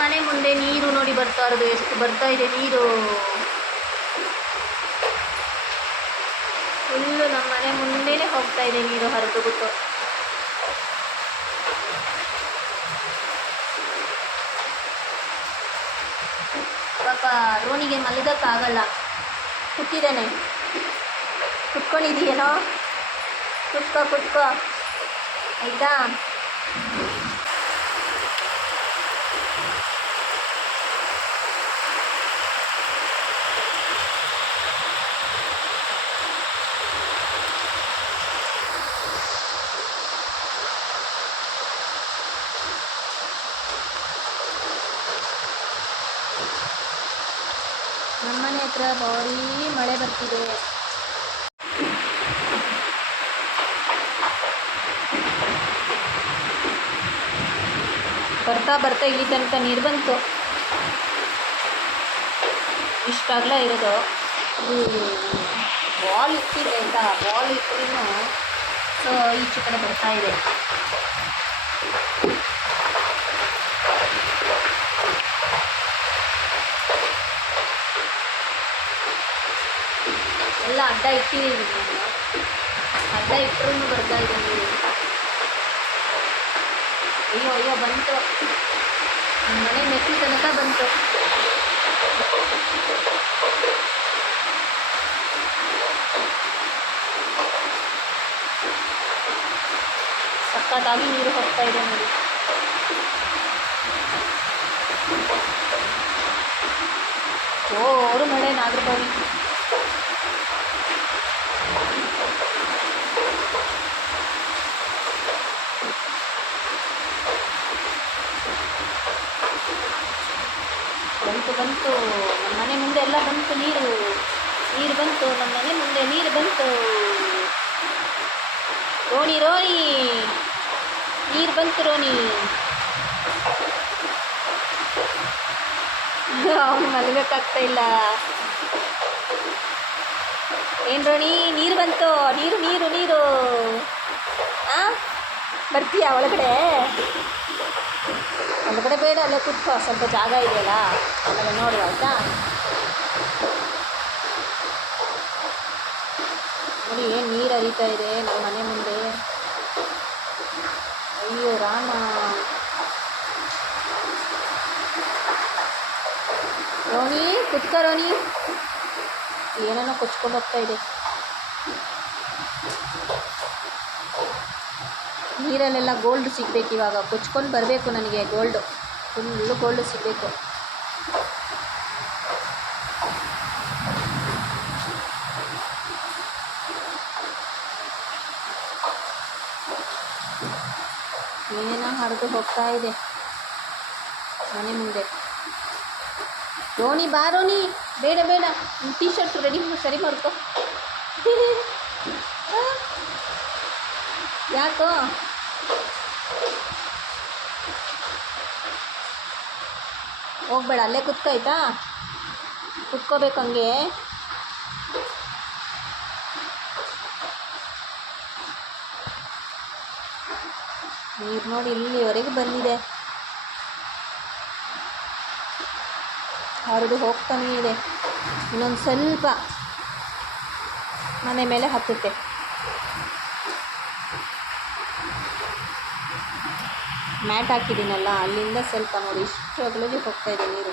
ಮನೆ ಮುಂದೆ ನೀರು ನೋಡಿ ಬರ್ತಾ ಇರೋದು, ಎಷ್ಟು ಬರ್ತಾ ಇದೆ ನೀರು. ಫುಲ್ಲು ನಮ್ಮ ಮನೆ ಮುಂದೆನೇ ಹೋಗ್ತಾ ಇದೆ ನೀರು ಹರಿದು ಬಿಟ್ಟು ಪಾಪ ರೋಣಿಗೆ ಮಲಗಕ್ಕಾಗಲ್ಲ. ಕುಟ್ಟಿದ್ದೇನೆ ಕುತ್ಕೊಂಡಿದೀಯೇನೋ ಕುತ್ಕೋ ಕುತ್ಕೋ. ಆಯ್ತಾ? ನಮ್ಮನೆ ಹತ್ರ ಭಾರೀ ಮಳೆ ಬರ್ತಿದೆ. ಬರ್ತಾ ಬರ್ತಾ ಇಲ್ಲಿ ತನಕ ನೀರು ಬಂತು. ಇಷ್ಟಾಗಲ ಇರೋದು. ಬಾಲ್ ಇಟ್ಟಿದೆ ಆಯಿತಾ ಬಾಲ್ ಇಟ್ಟರೂ ಸೊ ಈ ಕಡೆ ಬರ್ತಾ ಇದೆ. ಎಲ್ಲ ಅಡ್ಡ ಇಟ್ಟಿದ್ದೀನಿ ಅಡ್ಡ ಇಟ್ಟರೂ ಬರ್ತಾ ಇದೆ ಅಯ್ಯೋ ಅಯ್ಯೋ, ಬಂತು. ಮನೆ ಮೆಟ್ಲು ತನಕ ಬಂತು. ಸಖತ್ತಾಗಿ ನೀರು ಹೋಗ್ತಾ ಇದೆ ನೋಡಿ. ಜೋರು ಮಳೆ ನಾಗರಬಾವಿ. ಬಂತು, ನಮ್ಮ ಮನೆ ಮುಂದೆ ಎಲ್ಲ ಬಂತು, ನೀರು ನೀರು ಬಂತು, ನಮ್ಮ ಮನೆ ಮುಂದೆ ನೀರು ಬಂತು. ರೋಣಿ ರೋಣಿ, ನೀರು ಬಂತು, ರೋಣಿ. ಅವನು ಮಲಗಕ್ಕಾಗ್ತಾ ಇಲ್ಲ. ಏನು ರೋಣಿ, ನೀರು ಬಂತು, ನೀರು ನೀರು ನೀರು. ಆ? ಬರ್ತೀಯಾ ಒಳಗಡೆ? ಬೇಡ ಅಲ್ಲೇ ಕುತ್ಕೋ, ಸ್ವಲ್ಪ ಜಾಗ ಇದೆಯಲ್ಲ ಅಲ್ಲ ನೋಡುವ ಆಯಿತಾ? ನೋಡಿ, ಏನು ನೀರು ಹರಿತಾ ಇದೆ, ನಮ್ಮ ಮನೆ ಮುಂದೆ. ಅಯ್ಯೋ, ರಾಮ. ರೋಣಿ, ಕುತ್ಕೋ, ರೋಣಿ. ಏನೇನೋ ಕೊಚ್ಕೊಂಡು ಹೋಗ್ತಾ ಇದೆ. ನೀರಲ್ಲೆಲ್ಲ ಗೋಲ್ಡ್ ಸಿಗ್ಬೇಕು ಇವಾಗ. ಕೊಚ್ಕೊಂಡು ಬರಬೇಕು ನನಗೆ ಗೋಲ್ಡು ಫುಲ್ಲು ಗೋಲ್ಡ್ ಸಿಗಬೇಕು. ಏನೋ ಹರಿದು ಹೋಗ್ತಾ ಇದೆ. ಮನೆ ಮುಂದೆ. ರೋಣಿ ಬಾ ರೋಣಿ ಬೇಡ ಬೇಡ. ಟೀ ಶರ್ಟ್ ರೆಡಿ ಸರಿ ಮಾಡ್ಕೊ ಯಾಕೋ? ಹೋಗ್ಬೇಡ, ಅಲ್ಲೇ ಕುತ್ಕೋ, ಆಯ್ತಾ? ಕುತ್ಕೋಬೇಕು ಹಂಗೆ. ನೀರು ನೋಡಿ ಇಲ್ಲಿವರೆಗೆ ಬಂದಿದೆ. ಹರಿದು ಹೋಗ್ತಾನೇ ಇದೆ. ಇನ್ನೊಂದು ಸ್ವಲ್ಪ ಮನೆ ಮೇಲೆ ಹತ್ತುತ್ತೆ. ಮ್ಯಾಟ್ ಹಾಕಿದ್ದೀನಲ್ಲ ಅಲ್ಲಿಂದ ಸ್ವಲ್ಪ ನೋಡಿ ಇಷ್ಟು ಅಗಲಿಗೆ ಹೋಗ್ತಾ ಇದೆ ನೀರು